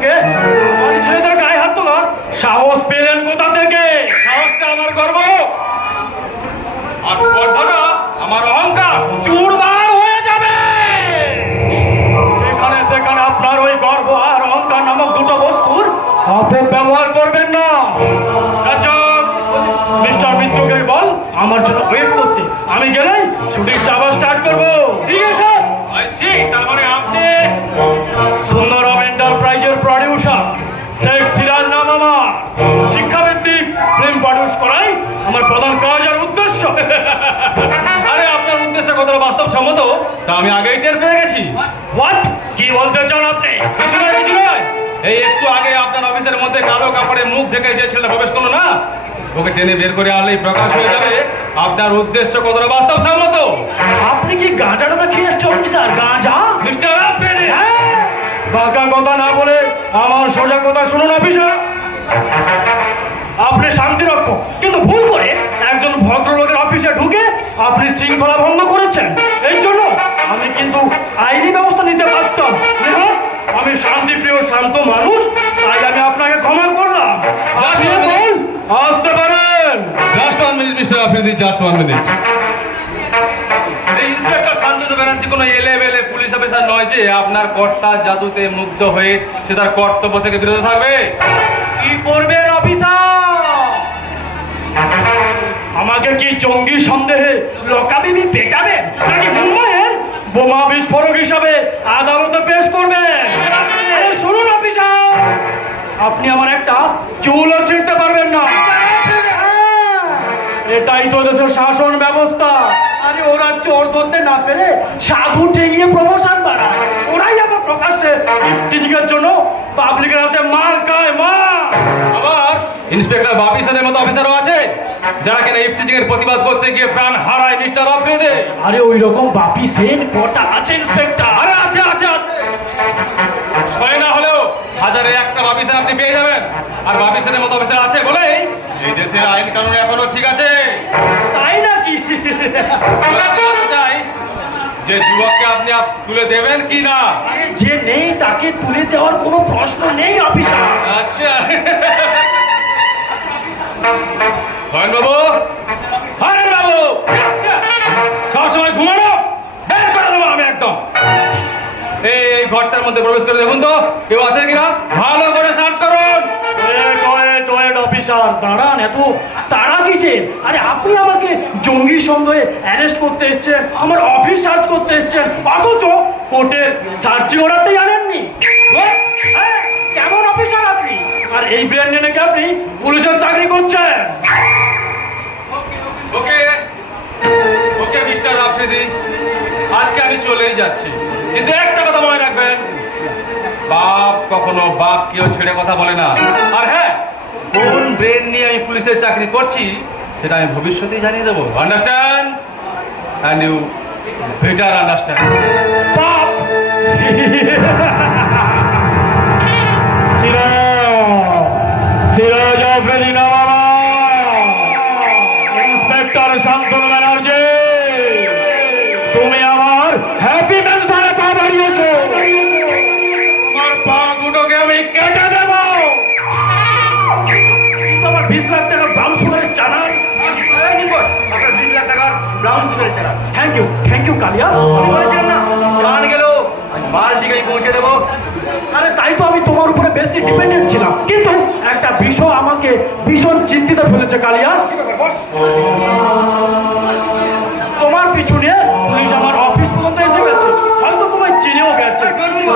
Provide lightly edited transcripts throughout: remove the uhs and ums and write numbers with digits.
ঢুকে আমার ছেলেদের গায়ে হাত তোলার সাহস পেলেন কোথা থেকে? সাহসটা আমার গর্ব, আর স্পর্ধাটা আমার অহংকার। চুরমার হয়ে যাবে সেখানে সেখানে আপনার ওই গর্ব আর অহংকার নামক দুটো বস্তুর অপব্যবহার করবেন না। মিস্টার মিত্রকে বল আমার জন্য ওয়েট করতে, আমি গেলেই শুটিং আবার স্টার্ট করবো। ঠিক আছে স্যার। তার মানে আপনি সুন্দরম এন্টারপ্রাইজের প্রডিউসার শেখ সিরাজ নাম আমার। শিক্ষাভিত্তিক ফিল্ম প্রডিউস করাই আমার প্রধান কাজ আর উদ্দেশ্য। আরে আপনার উদ্দেশ্য কতটা বাস্তবসম্মত তা আমি আগেই টের পেয়ে গেছি। হোয়াট, কি বলতে চান আপনি? কিছু নয়, কিছু নয়। এই একটু আগে আপনার অফিসের মধ্যে কালো কাপড়ে মুখ ঢেকে যে ছেলেটা প্রবেশ করলো না, ওকে টেনে বের করে আনলেই প্রকাশ হয়ে যাবে আপনার উদ্দেশ্য কতটা বাস্তবসম্মত। আপনি কি গাঁজাটা খেয়ে এসছেন স্যার? গাঁজা? মিস্টার আপনি বাঁকা কথা না বলে আমার সোজা কথা শুনুন অফিসার। আপনি শান্তিরক্ষক, কিন্তু ভুল করে একজন ভদ্রলোকের অফিসে ঢুকে আপনি শৃঙ্খলা ভঙ্গ করেছেন। এই জন্য আমি কিন্তু আইনি ব্যবস্থা নিতে পারতাম। আমি শান্তিপ্রিয় শান্ত মানুষ, তাই আমি আপনাকে ক্ষমা করলাম। আসতে পারেন। Just 1 minute mister Afridi, just 1 minute. Inspector Shantanu Banerjee কোনো এলেবেলে পুলিশ অফিসার নয় যে আপনার কর্তা জাদুতে মুগ্ধ হয়ে সে তার কর্তব্য থেকে বিরত থাকবে। কি করবেন অফিসার? আমাকে কি জঙ্গি সন্দেহে লোকাবিবি পেটাবেন, নাকি মুম্বাইয়ের বোমা বিস্ফোরক হিসাবে আদালতে পেশ করবেন? শুনুন অফিসার, আপনি আমার একটা চুলও ছিঁড়তে পারবেন না। এটাই তো দেশের শাসন ব্যবস্থা। আরে ওরা চোর ধরতে না পেরে সাধু ঠেঙিয়ে প্রমোশন বাড়ায়, ওরাই আবার প্রকাশ্যে ইফটিজিংয়ের জন্য পাবলিকের হাতে মার খায়। আবার ইন্সপেক্টর বাপি সেনের মতো অফিসারও আছে যারা কিনা ইফটিজিং এর প্রতিবাদ করতে গিয়ে প্রাণ হারায় মিস্টার আফ্রিদি। আরে ওই রকম বাপি সেন কটা আছে ইন্সপেক্টর? আরে আছে আছে আছে, ছয় না হলেও হাজারে একটা বাপি সেন আপনি পেয়ে যাবেন। আর বাপি সেনের মতো অফিসার আছে বলেই এই দেশের আইন কানুন এখনো ঠিক আছে। তাই নাকি? যে যুবককে আপনি তুলে দেবেন কি না? যে নেই তাকে তুলে দেওয়ার কোনো প্রশ্ন নেই অফিসার। আচ্ছা বাবু, বাবু সবসময় ঘুমানো বের করে দেবো আমি একদম। এই ঘরটার মধ্যে প্রবেশ করে দেখুন তো কেউ আছে কিনা, ভালো করে সার্চ করুন। অফিসার দাঁড়ান, এত তাড়া কিসের? আরে আপনি আমাকে জঙ্গি সন্দেহে অ্যারেস্ট করতে এসছেন, আমার অফিস সার্চ করতে এসছেন, অথচ কোর্টের সার্চিং অর্ডারটাই আনেননি। কেমন অফিসার আপনি? আর এই ব্র্যান্ডে নাকি আপনি পুলিশের চাকরি করছেন? ওকে ওকে মিস্টার আফ্রিদি, আজকে আমি চলেই যাচ্ছি, কিন্তু একটা কথা মনে রাখবেন, বাপ কখনো বাপ কেউ ছেড়ে কথা বলে না। আর হ্যাঁ, কোন ব্রেন নিয়ে আমি পুলিশের চাকরি করছি সেটা আমি ভবিষ্যতেই জানিয়ে দেবো। Understand? And you better understand. Siraj Afridi নাম আমার, ইন্সপেক্টর শান্তনু ব্যানার্জি। তুমি আমার হ্যাপি মেনশনে পা বাড়িয়েছো, তোমার পা দুটোকে আমি কেটে দেব। আমার 20 লাখ টাকার ব্রাউন সুগারের চালান, আপনার 20 লাখ টাকার ব্রাউন সুগারের চালান। থ্যাংক ইউ কালিয়া। আমি বলেছিলাম না চালান গেল মাল দিকেই পৌঁছে দেবো। আরে তাই তো আমি তোমার উপরে বেশি ডিপেন্ডেন্ট ছিলাম, কিন্তু একটা বিষয় আমাকে ভীষণ চিন্তিত ফেলেছে কালিয়া। তোমার পিছু নিয়ে পুলিশ আমার অফিস পর্যন্ত এসে গেছে, হয়তো তোমায় চিনেও গেছে।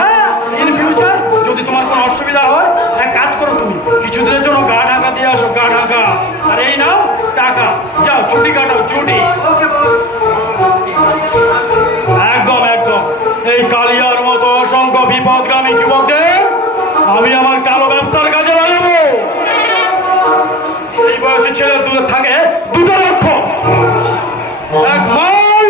হ্যাঁ, ইন ফিউচার যদি তোমার কোনো অসুবিধা হয় এক কাজ করো, তুমি কিছুদিনের জন্য গা ঢাকা দিয়ে আসো, গা ঢাকা। আর এই নাও টাকা, যাও ছুটি কাটাও, ছুটি। একদম একদম, এই কালিয়ার মতো অসংখ্য বিপদগামী যুবকদের আমি আমার কালো ব্যবসার কাজে লাগাবো। এই বয়সী ছেলে দূরে থাকে দুটো লক্ষ্য, এক মাল,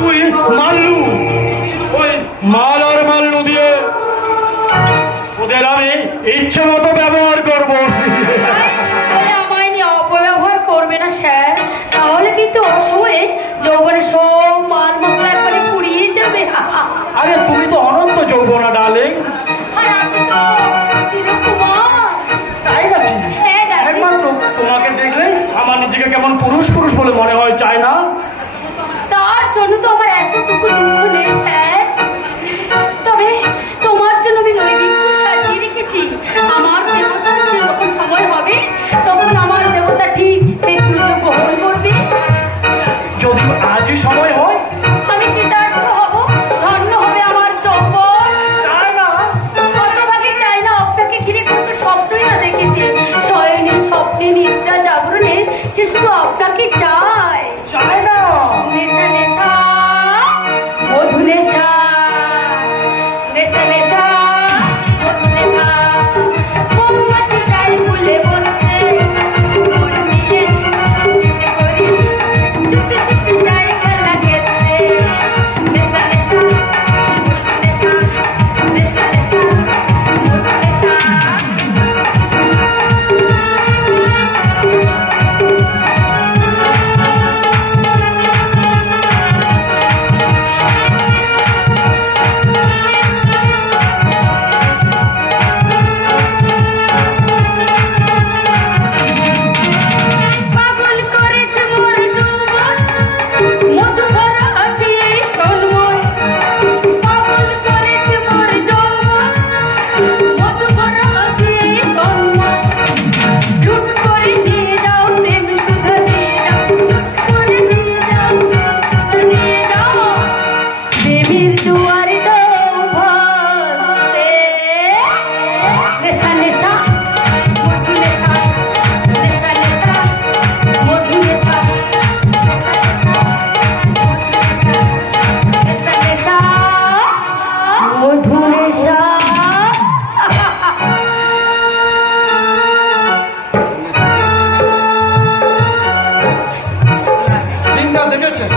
দুই মাল্লু। ওই মাল আর মাল্লু দিয়ে ওদের আমি ইচ্ছে মতো ব্যবহার করবো। আমায় নিয়ে অপব্যবহার করবে না স্যার, তাহলে কিন্তু অসময়ে যৌবনের সব মাল মশলা একবারে পুড়িয়ে যাবে। আরে তুমি তো অনন্ত যৌবনা ডার্লিং। আর আমি তো প্রেমের দুয়ার ভাসতে নেশা নেশা মধু নেশা নেশা নেশা মধু নেশা নেশা নেশা মধু নেশা চিন্তা দেখেছেন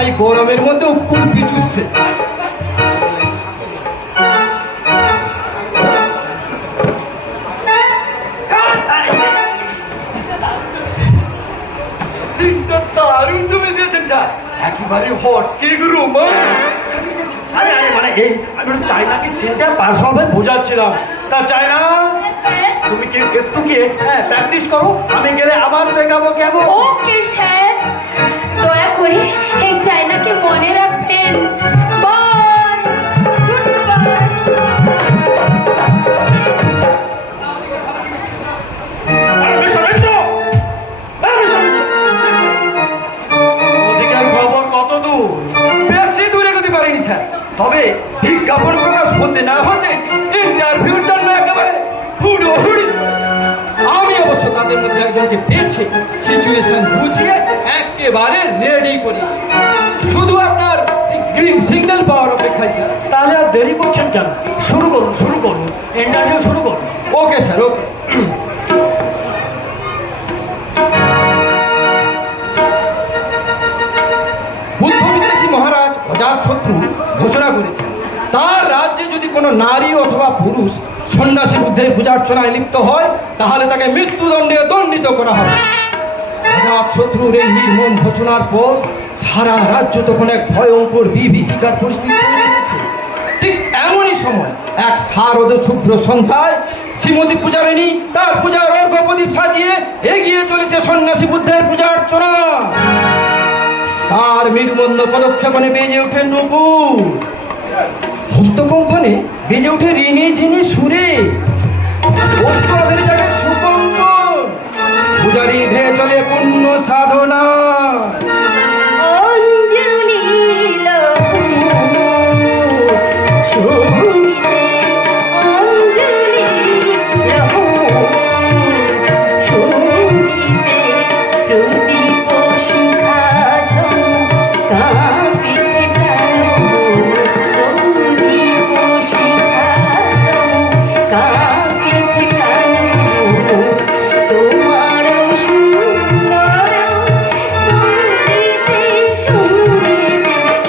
এই গরমের মধ্যে উকুল পিছুচ্ছে। দারুণ তুমি দিয়েছেন স্যার, একেবারে হট কেক রোমান। আরে আরে মানে এই আমি একটু চাইনাকে চিনটা পার্সোনাল বোঝাচ্ছিলাম। তা চাইনা তুমি কি একটু কি প্র্যাকটিস করো, আমি গেলে আবার শেখাবো কেমন? ওকে স্যার, দয়া করে এই চাইনাকে মনে রাখবেন। Bye, goodbye. আরে মিস্টার মিত্র, ওদিকের খবর কত দূর? বেশি দূরে যেতে পারিনি স্যার, তবে বিজ্ঞাপন প্রকাশ হতে না হতে ইন্টারভিউর জন্য একেবারে হুড়োহুড়ি। আমি অবশ্য তাদের মধ্যে একজনকে পেয়েছি, সিচুয়েশন বুঝিয়ে একেবারে রেডি করি। শুধু আপনার গ্রিন সিগন্যাল পাওয়ার অপেক্ষায় স্যার। তাহলে আর দেরি করছেন কেন? শুরু করুন, শুরু করুন, ইন্টারভিউ শুরু করুন। ওকে স্যার, ওকে। বুদ্ধ বিদ্বেষী মহারাজ অজাতশত্রু ঘোষণা করেছেন, তার রাজ্যে যদি কোনো নারী অথবা পুরুষ সন্ন্যাসী বুদ্ধের পূজার্চনায় লিপ্ত হয় তাহলে তাকে মৃত্যুদণ্ডে দণ্ডিত করা হবে। অজাতশত্রুর এই নির্মম ঘোষণার পর সারা রাজ্য তখন এক ভয়ঙ্কর বিভীষিকার পরিস্থিতি তৈরি হয়েছে। ঠিক এমনই সময় এক শারদ শুভ্র সন্ধ্যায় শ্রীমতী পূজারিণী তার পূজার অর্ঘ্য প্রদীপ সাজিয়ে এগিয়ে চলেছে সন্ন্যাসী বুদ্ধের পূজা অর্চনা। তার মৃদুমন্দ পদক্ষেপণে বেজে ওঠে নুপুর, হস্তকঙ্কনে বেজে ওঠে ঋণী ঝিনি সুরে, অষ্টদের জায়গায় সুকঙ্কন, পূজারী ধেয়ে চলে পুণ্য সাধনা। অঞ্জলি লহু শোভিতে, অঞ্জলি লহু শোভিতে, প্রদীপ শিখাসন কাঁপিছে প্রাণ, প্রদীপ শিখাসন কাঁপিছে প্রাণ, তোমার সুন্দর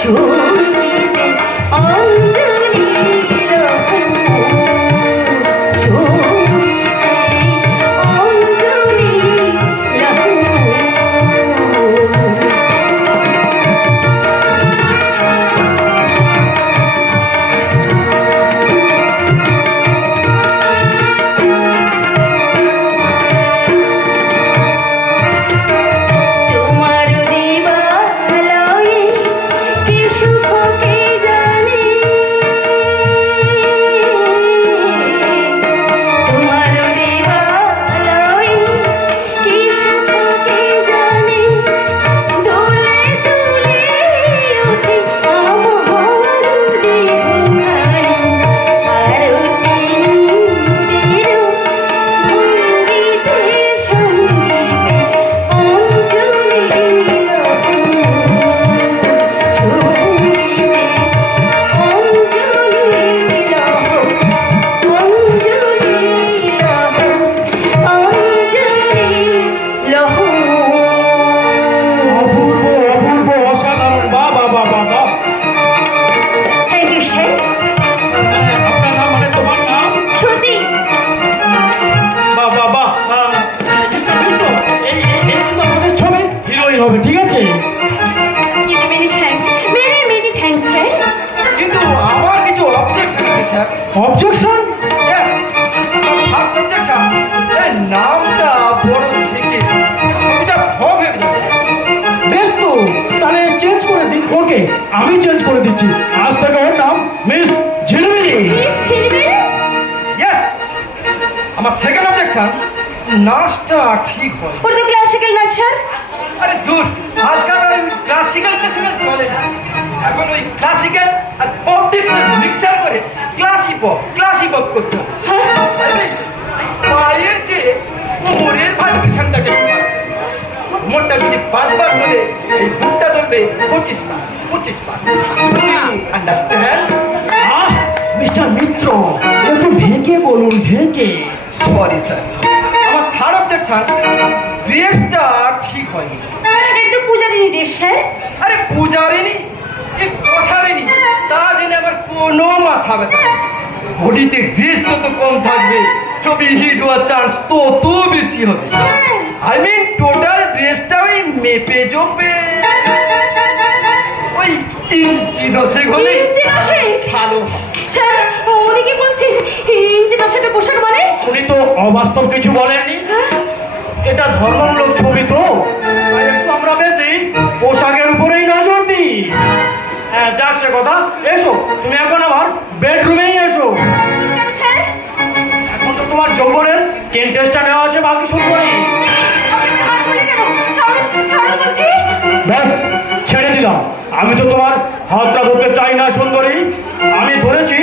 সঙ্গীতে অঞ্জলি লহু শোভিতে, অঞ্জলি লহু। তোমার দিবালয়ে কি সুখ কে জানে, তোমার দিবালয়ে কি সুখ কে জানে, দোলে দোলে ওঠে আমার দেহখানি, আরতি নিন্দির ভঙ্গিতে সঙ্গীতে, অঞ্জলি লহু শোভিতে, অঞ্জলি লহু, অঞ্জলি লহু, অঞ্জলি লহু। অপূর্ব, অপূর্ব, অসাধারণ, বাহ বাহ বাহ বাহ বাহ। Thank you sir. আপনার নাম মানে তোমার নাম? সত্যি বাহ বাহ বাহ। মিস্টার মিত্র, এই কিন্তু আমাদের ছবি হিরোইন হবে, ঠিক আছে? Many thanks sir. কিন্তু আমার কিছু অবজেকশন আছে স্যার। অবজেকশন? ফার্স্ট অবজেকশন, এই নামটা বড় শিখে ছবিটা ভব হয়ে যাবে। বেশ তো, তাহলে চেঞ্জ করে দিন। ওকে, আমি চেঞ্জ করে দিচ্ছি। আজ থেকে ওর নাম মিস ঝিলমিলি। মিস ঝিলমিলি? ইয়েস। আমার সেকেন্ড অবজেকশন, নাচটা ঠিক হয়। ওটা তো ক্লাসিক্যাল নাচ স্যার। আরে দূর, আজকাল আর ক্লাসিক্যাল চলে না। এখন ওই ক্লাসিক্যাল আর পপ মিক্সার করে ক্লাসি পপ করতে হবে। পায়ের যে কোমরের ভাইব্রেশনটাকে কোমরটা যদি 5 বার ধরে এই বুকটা ধরবে 25 বার আন্ডারস্ট্যান্ড? মিস্টার মিত্র একটু ঢেকে বলুন, ঢেকে। সরি স্যার, আমার থার্ড অবজেকশন, ড্রেসটা ঠিক হয়নি। একটু পূজারিনী ড্রেস স্যার। আরে পূজারিনী এই কষারিনী তা জেনে আমার কোনো মাথা ব্যথা নেই। বডিতে ড্রেস যত কম থাকবে ছবি হিট হওয়ার চান্স তত বেশি হবে। আই মিন টোটাল ড্রেসটা ওই মেপে জোপে ওই ইঞ্চি দশেক হলে ইঞ্চি দশেক? ভালো। স্যার উনি কি বলছেন ইঞ্চি দশেকের পোশাক মানে? উনি তো অবাস্তব কিছু বলেননি। এটা ধর্মমূলক ছবি তো, তাই একটু আমরা বেশি পোশাকের উপরেই নজর দিই। হ্যাঁ, যাক সে কথা। এসো, তুমি এখন আমার বেডরুমেই এসো। কেন স্যার? এখন তো তোমার যৌবনের স্কিন টেস্টটা নেওয়া আছে, বাকি শুরু করি। আর বলি কেন? ছাড়ুন বলছি। ব্যাস, ছেড়ে দিলাম। আমি তো তোমার হাতটা ধরতে চাই না সুন্দরী। আমি ধরেছি